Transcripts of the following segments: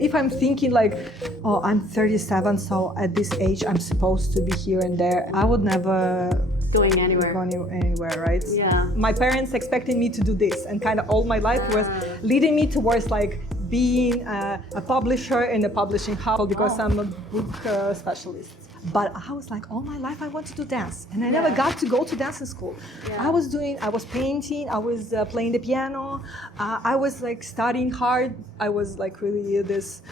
If I'm thinking like, oh, I'm 37, so at this age I'm supposed to be here and there, I would never going anywhere. go anywhere, right? Yeah. My parents expected me to do this, and kind of all my life was leading me towards like being a publisher in a publishing house because I'm a book specialist. But I was like, all my life I want to do dance, and I never got to go to dancing school. Yeah. I was painting, I was playing the piano, I was like studying hard. I was like really this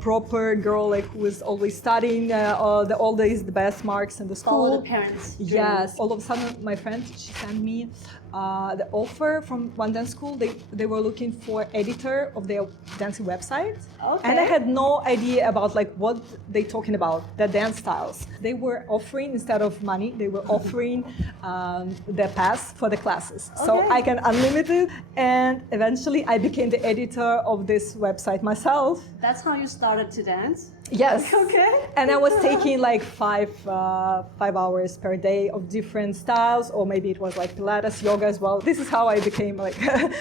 proper girl, like who was always studying all days the best marks in the school. Follow the parents' dreams. Yes. All of a sudden, my friend, she sent me the offer from one dance school. They were looking for editor of their dancing website. Okay. And I had no idea about like what they talking about, the dance styles. They were offering, instead of money, they were offering the pass for the classes. Okay. So I can unlimited, and eventually I became the editor of this website myself. That's how you started to dance? Yes. Okay. And I was taking like five hours per day of different styles, or maybe it was like Pilates, yoga as well. This is how I became like,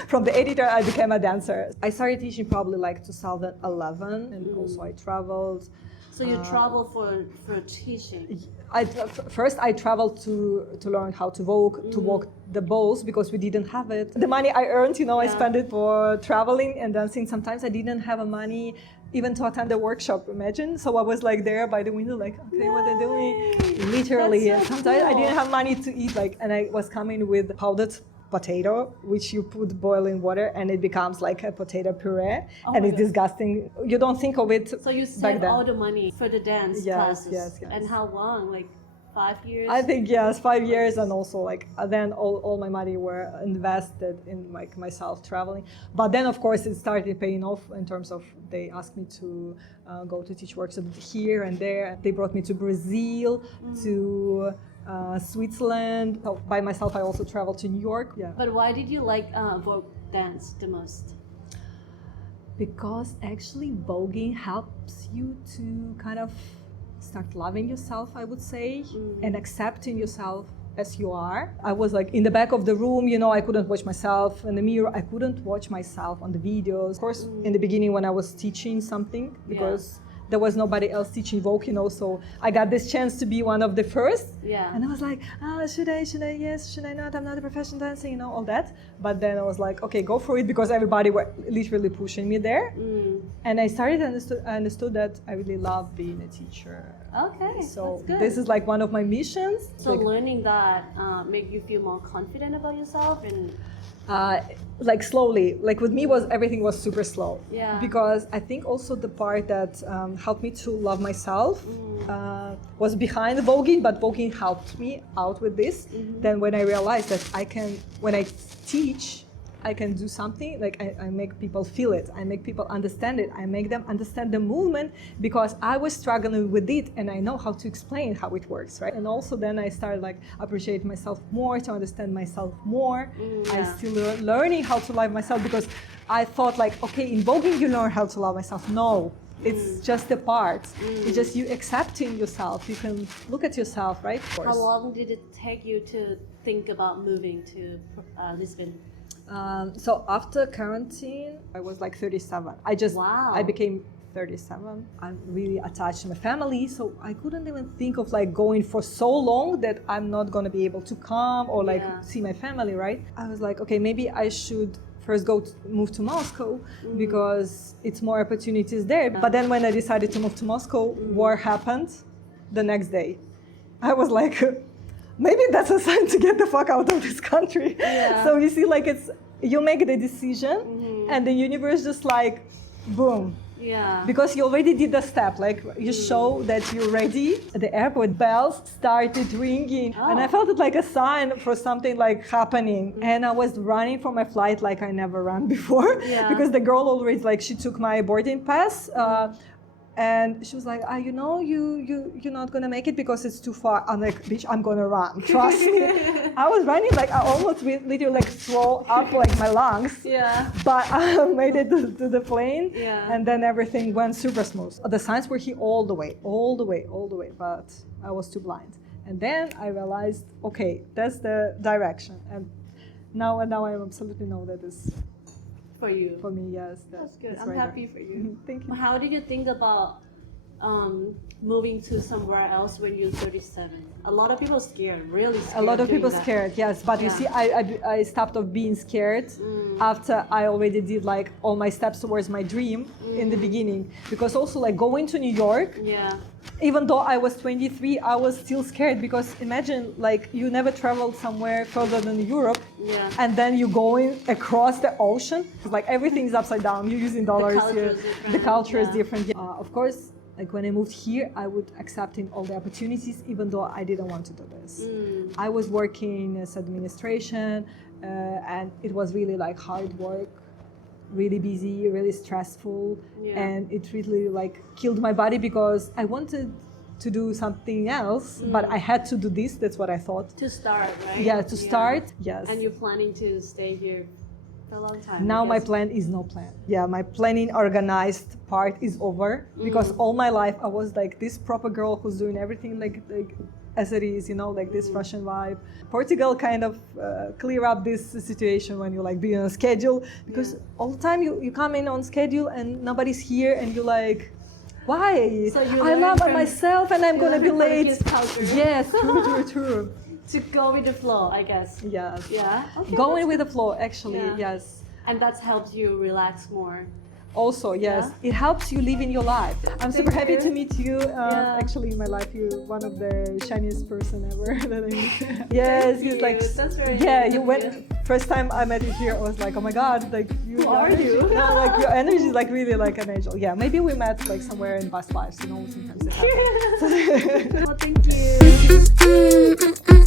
from the editor, I became a dancer. I started teaching probably like 2011, and also I traveled. So you travel for teaching? First I traveled to learn how to Vogue, to walk the balls, because we didn't have it. The money I earned, I spent it for traveling and dancing. Sometimes I didn't have a money even to attend the workshop, imagine. So I was like there by the window, like, okay, what they're doing. Literally, That's so sometimes I cool. didn't have money to eat, like, and I was coming with powdered potato, which you put boiling water and it becomes like a potato puree, and it's disgusting. You don't think of it. So you back saved then. all the money for the dance classes? Yes. And how long? Like 5 years? I think yes, 5 years, and also like then all my money were invested in like myself traveling. But then of course it started paying off in terms of they asked me to go to teach workshops here and there. They brought me to Brazil, to Switzerland. So by myself, I also traveled to New York. Yeah. But why did you like Vogue dance the most? Because actually voguing helps you to kind of start loving yourself, I would say, and accepting yourself as you are. I was like in the back of the room, I couldn't watch myself in the mirror. I couldn't watch myself on the videos. Of course, in the beginning when I was teaching something, because there was nobody else teaching Vogue, so I got this chance to be one of the first. Yeah. And I was like, should I, yes, should I not? I'm not a professional dancer, all that. But then I was like, okay, go for it, because everybody were literally pushing me there. And I started understood that I really love being a teacher. Okay, So that's good. this is like one of my missions. So learning that make you feel more confident about yourself and like slowly, like with me everything was super slow. Yeah. Because I think also the part that helped me to love myself was behind voguing, but voguing helped me out with this. Then when I realized that when I teach, I can do something, like I make people feel it, I make people understand it, I make them understand the movement, because I was struggling with it and I know how to explain how it works, right? And also then I started like appreciate myself more, to understand myself more. I still learning how to love myself, because I thought like, okay, in voguing you learn how to love myself. No, it's just a part. It's just you accepting yourself. You can look at yourself, right? Of course. how long did it take you to think about moving to Lisbon? So after quarantine, I was like 37. I became 37. I'm really attached to my family, so I couldn't even think of like going for so long that I'm not gonna be able to come or like see my family, right? I was like, okay, maybe I should first move to Moscow, because it's more opportunities there. But then when I decided to move to Moscow, war happened the next day. I was like, maybe that's a sign to get the fuck out of this country. Yeah. So you see, like you make the decision, and the universe just like, boom. Yeah. Because you already did the step, like you show that you're ready. The airport bells started ringing, and I felt it like a sign for something like happening. And I was running for my flight like I never ran before, because the girl always like she took my boarding pass. And she was like, you're not gonna make it because it's too far. I'm like, bitch, I'm gonna run. Trust me. I was running like I almost literally like throw up like my lungs. Yeah. But I made it to the plane. Yeah. And then everything went super smooth. The signs were here all the way. But I was too blind. And then I realized, okay, that's the direction. And now I absolutely know that is for you. For me, yes. That's good. that's I'm right happy there. for you. Thank you. How did you think about moving to somewhere else when you're 37? A lot of people are scared, really scared. A lot of doing people that. scared, yes. But you Yeah. see, I stopped of being scared after I already did like all my steps towards my dream in the beginning. Because also like going to New York, Yeah. even though I was 23, I was still scared because imagine like you never traveled somewhere further than Europe, Yeah. and then you going across the ocean. It's like everything is upside down. You're using dollars culture here. is different, The culture is yeah. different. Of course, like when I moved here, I would accepting all the opportunities, even though I didn't want to do this. I was working as administration, and it was really like hard work. Really busy, really stressful, Yeah. and it really like killed my body because I wanted to do something else, but I had to do this. That's what I thought. To start, right? Yeah, to start. Yes. And you're planning to stay here for a long time. Now I my guess. plan is no plan. Yeah, my planning organized part is over because all my life I was like this proper girl who's doing everything like as it is, you know, like this Russian vibe. Portugal kind of clear up this situation when you like be on a schedule because all the time you come in on schedule and nobody's here and you're like, why? So you I learn love from- myself and I'm you gonna learn be from late. Portuguese culture. Yes, true. To go with the flow, I guess. Yes. Yeah. Okay. Going with the flow, actually, Yeah. yes. And that's helped you relax more. Also, yes, Yeah. it helps you live in your life. I'm super happy you. to meet you. Yeah. Actually, in my life, you're one of the shiniest person ever that I meet. Yes, Thank it's like you. That's very yeah. nice You of went you. first time I met you here. I was like, oh my god, like you. Who are you? No, like your energy is like really like an angel. Yeah, maybe we met like somewhere in past lives. You know, sometimes it happens. Well, thank you.